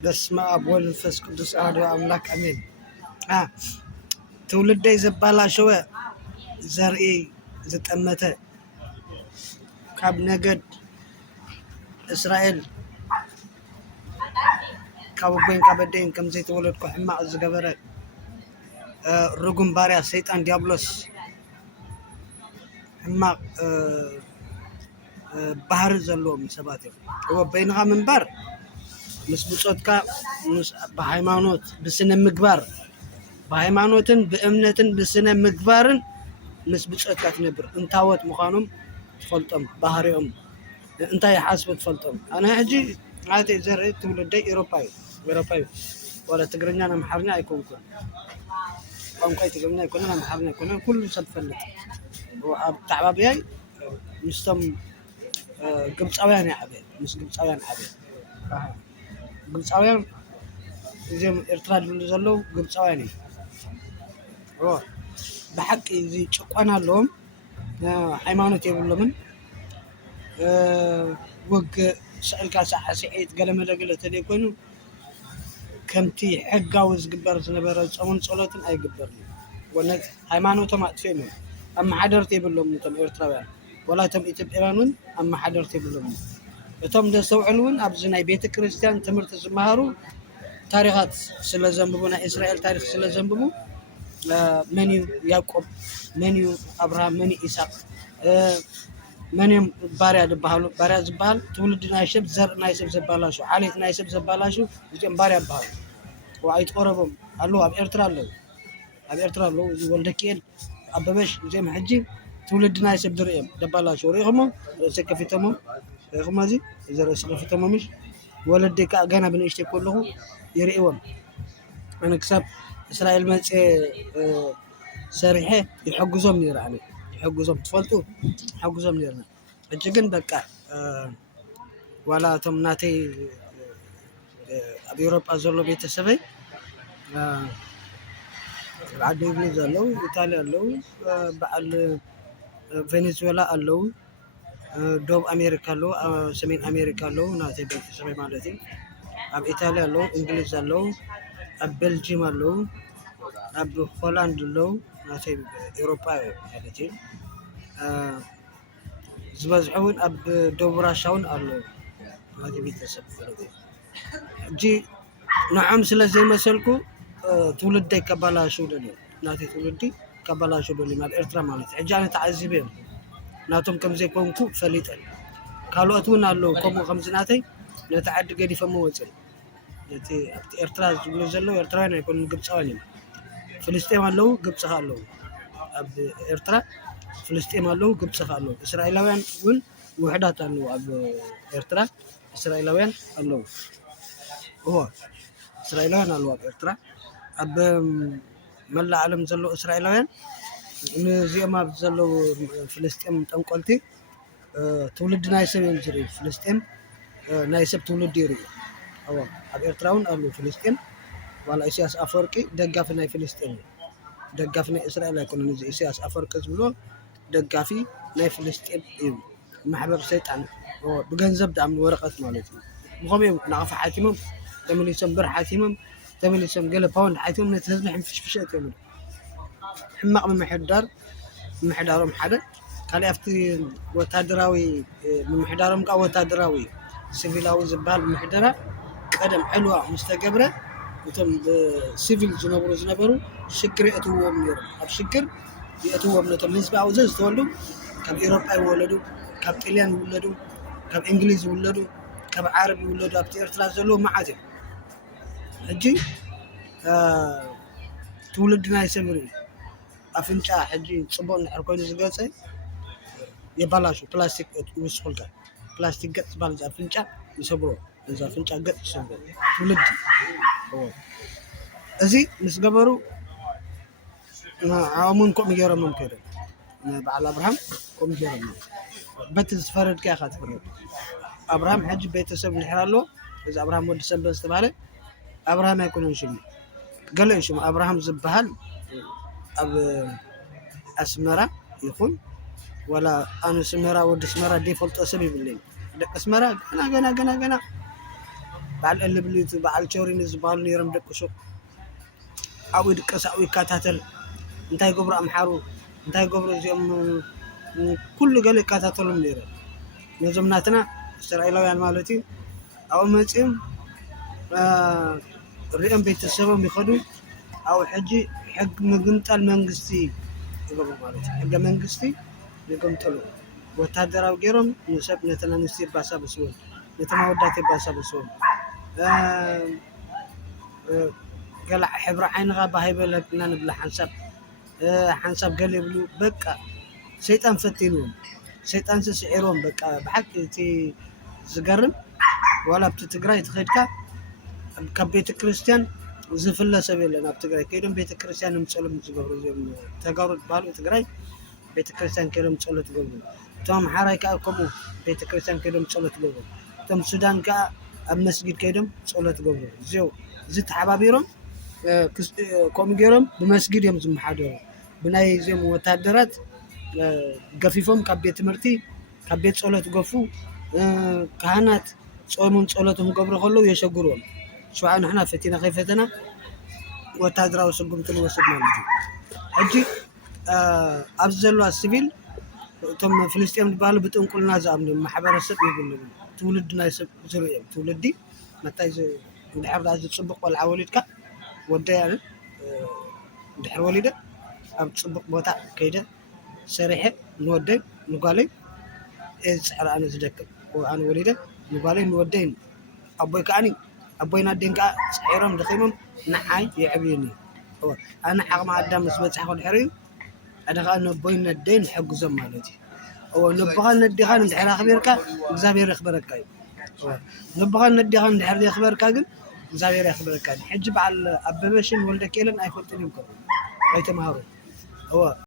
በስመ አብ ወወልድ ወመንፈስ ቅዱስ አሐዱ አምላክ አሜን። ትውልደይ ዘባላሸወ ዘርኢ ዝጠመተ ካብ ነገድ እስራኤል ካብ አቦይን ካብ አደይን ከም ዘይተወለድኩ ሕማቅ ዝገበረ ርጉም ባርያ ሰይጣን ዲያብሎስ ሕማቅ ባህሪ ዘለዎም ሰባት እዮም። በይንኻ ምንባር ምስ ብጾትካ ምስ በሃይማኖት ብስነ ምግባር በሃይማኖትን በእምነትን ብስነ ምግባርን ምስ ብጾትካ ትነብር እንታወት ምዃኖም ትፈልጦም ባህሪኦም እንታይ ይሓስቡ ትፈልጦም። ኣነ ሕጂ ናተይ ዘርኢ ትውልደይ ኤውሮፓዊ ወላ ትግርኛን ኣምሓርኛ ኣይኮንኩን። ቋንቋይ ትግርኛ ኣይኮነን ኣምሓርኛ ኣይኮነን ኩሉ ሰብ ፈልጥ ኣብ ተዕባብያይ ምስቶም ግብፃውያን ይዓበየ ምስ ግብፃውያን ዓበየ ግብፃውያን እዚኦም ኤርትራ ድብሉ ዘለዉ ግብፃውያን እዩ። ብሓቂ እዚ ጭቆና ኣለዎም ሃይማኖት የብሎምን ወግ ስዕልካ ሳዕስዒት ገለመለገለ ተለይ ኮይኑ ከምቲ ሕጋዊ ዝግበር ዝነበረ ፆምን ፀሎትን ኣይግበርን። ወነት ሃይማኖቶም ኣጥፍዮም እዮም። ኣመሓደርቲ የብሎም እቶም ኤርትራውያን ወላ እቶም ኢትዮጵያውያን እውን ኣመሓደርቲ የብሎም። እቶም ደስተውዕል እውን ኣብዚ ናይ ቤተ ክርስቲያን ትምህርቲ ዝመሃሩ ታሪኻት ስለ ዘንብቡ ናይ እስራኤል ታሪክ ስለ ዘንብቡ መን እዩ ያዕቆብ መን እዩ ኣብርሃም መን እዩ ኢሳቅ መን እዮም ባርያ ዝበሃሉ ባርያ ዝበሃል ትውልዲ ናይ ሰብ ዘርኢ ናይ ሰብ ዘባላሹ ዓሌት ናይ ሰብ ዘባላሹ እዚኦም ባርያ ይበሃሉ። ኣይትቆረቦም ኣለዉ ኣብ ኤርትራ ኣለዉ እዚ ወልደ ኪኤል ኣበበሽ እዚኦም ሕጂ ትውልዲ ናይ ሰብ ዝርኦም ዘባላሹ ሪኢኹሞ ርእሰ ከፊቶሞም ሪኢኹሞ እዚ ርእሰ ከፊቶሞምሽ ወለደይ ከዓ ገና ብንእሽተይ ከለኹ ይርእዎም። ኣነ ክሳብ እስራኤል መፅአ ሰሪሐ ይሕግዞም ነይረ ኣነ ይሕግዞም ትፈልጡ ይሕግዞም ነርና። ሕጂ ግን በቃ ዋላ እቶም ናተይ ኣብ ኤውሮጳ ዘሎ ቤተሰበይ ዓዲ እንግሊዝ ኣለዉ ኢጣልያ ኣለዉ በዓል ቬኔዙዌላ ኣለዉ ደቡብ ኣሜሪካ ኣለዉ ሰሜን ኣሜሪካ ኣለዉ ናተይ ቤተሰበይ ማለት እዩ። ኣብ ኢጣልያ ኣለዉ እንግሊዝ ኣለዉ ኣብ ቤልጅየም ኣለዉ ኣብ ሆላንድ ኣለዉ ናተይ ኤውሮጳ ማለት እዩ። ዝበዝሑ እውን ኣብ ደቡብ ራሻ እውን ኣለዉ ናተይ ቤተሰብ ማለት እዩ። ሕጂ ንዖም ስለ ዘይመሰልኩ ትውልደይ ከበላሽው ደልዮም ናተይ ትውልዲ ከበላሽው ደልዮም ኣብ ኤርትራ ማለት እዩ። ሕጂ ኣነ ተዓዚበ እዮም ናቶም ከም ዘይኮንኩ ፈሊጠ ካልኦት እውን ኣለዉ ከምኡ ከምዚ ናተይ ነቲ ዓዲ ገዲፎሞ ወፅን ነቲ ኣብቲ ኤርትራ ዝብሉ ዘለዉ ኤርትራውያን ኣይኮኑን ግብፃውያን እዮም። ፍልስጤም ኣለዉ ግብፂ ኸ ኣለዉ ኣብ ኤርትራ ፍልስጤም ኣለዉ ግብፂ ኸ ኣለዉ እስራኤላውያን እውን ውሕዳት ኣለዉ ኣብ ኤርትራ እስራኤላውያን ኣለዉ እስራኤላውያን ኣለዉ ኣብ ኤርትራ ኣብ መላእ ዓለም ዘለዉ እስራኤላውያን ንዚኦም ኣብ ዘለዉ ፍልስጤም ጠንቆልቲ ትውልዲ ናይ ሰብ እዮም ዝርዩ ፍልስጤም ናይ ሰብ ትውልዲ ይርዩ። ኣብ ኤርትራ እውን ኣለዉ ፍልስጤም ዋላ ኢሳያስ ኣፈወርቂ ደጋፊ ናይ ፍልስጤም እዩ ደጋፊ ናይ እስራኤል ኣይኮነን። እዚ ኢሳያስ ኣፈወርቂ ዝብሎ ደጋፊ ናይ ፍልስጤም እዩ ማሕበር ሰይጣን ብገንዘብ ዳኣም ወረቐት ማለት እዩ። ብኸመይ ንኣኸ ሓቲሞም ተመሊሶም ብር ሓቲሞም ተመሊሶም ገለ ፓውንድ ሓቲሞም ነቲ ህዝቢ ሕምፍሽፍሸት እዮም ሕማቕ ምምሕዳሮም ሓደ ካልእ ኣብቲ ወታደራዊ ምምሕዳሮም ከዓ ወታደራዊ ሲቪላዊ ዝበሃል ምምሕደራ ቀደም ዕልዋ ምስ ተገብረ እቶም ብሲቪል ዝነበሩ ሽግር የእትውዎም ነይሮም ኣብ ሽግር የእትውዎም ነቶም ህዝቢ ኣብዘ ዝተወልዱ ካብ ኤውሮጳ ይወለዱ ካብ ጣልያን ይውለዱ ካብ እንግሊዝ ይውለዱ ካብ ዓረብ ይውለዱ ኣብቲ ኤርትራ ዘለዉ መዓት እዮም። ሕጂ ትውልዲ ናይ ሰብ ርኢ ኣፍንጫ ሕጂ ፅቡቅ እንድሕር ኮይኑ ዝገፀ የባላሹ ፕላስቲክ ይውስኹልካ ፕላስቲክ ገፅ ዝበሃል እዚ ኣፍንጫ ይሰብሮ እዚ ኣፍንጫ ገፅ ይሰብሮ ትውልዲ እዚ ምስ ገበሩ ንዖምን ከምኡ ገይሮሞም ከይዶም በዓል ኣብርሃም ከምኡ ገይሮሞ በቲ ዝፈረድካ ኢኻ ትፍረድ። ኣብርሃም ሕጂ ቤተሰብ እንድሕር ኣለዎ እዚ ኣብርሃም ወዲ ሰንበት ዝተባሃለ ኣብርሃም ኣይኮነን ሽሙ ገለ እዩ ሽሙ ኣብርሃም ዝበሃል ኣብ ኣስመራ ይኹን ወላ ኣነ ስመራ ወዲ ስመራ ደይፈልጦ ሰብ ይብለኝ ደቂ ስመራ ገና بعل اللبليت بعل شورين زبال نيرم دقشو أو يدقس أو يكاتاتل انتهي قبر أمحارو انتهي قبر زيهم كل قال يكاتاتلهم نيرم نزمناتنا إسرائيلويان مالتي أو متيم الرئم بيت السبب يخدو أو حجي حق مقنطة المنقستي يقبل مالتي حق منقستي يقمتلو وتهدراو جيرم نسب نتنا نسير باسا بسول نتنا وداتي باسا بسول قال حبر عينغا باهي بلكنا نبلا حنسب قال يبلو بقى شيطان فتينون شيطان سسعيرون بقى بحق تي زقرم ولا بتتقراي تخيدكا كبيت كريستيان زفلا سبيلنا بتقراي كيدم بيت كريستيان مصلم زغبر زم تغارد بالو تقراي بيت كريستيان كيدم صلو تغبر توم حراي كاكمو بيت كريستيان كيدم صلو تغبر توم سودان كا اب مسجد كيدم صلو تغبر زيو زت حبابيرم كوم غيرم بمسجد يم زمحادو بناي زم وتادرات غفيفهم كبيت مرتي كبيت صلو تغفو كهنات صومون صلوتهم قبر خلو يشغرون شو عن احنا فتينا خيفتنا وتادراو سقمت الوسد مالتي حجي ابزلوا السبيل تم فلسطين بالو بتنقلنا زامن محبرسب يقول تولدنا يسب زريم تولدي متى ندحر راز تصبق ولا وليدك وديان ندحر وليده اب تصبق بوتا كيده سريحه نودي نقالي سحر انا زدك وانا وليده نقالي نودين ابوي كاني أبوينا دينكا سحيرهم دخيمهم نحاي يعبيني أنا حق ما أدام مسبت حقون حريم أنا قال نبوينا الدين حق زمالتي أو نبغى نديها ندحر أخبرك زابير يخبرك كاي نبغى نديها ندحر يخبرك كاي زابير يخبرك كاي حجب على أببشن ولدك إلن أي فلتني بكرة بيت مهارو هو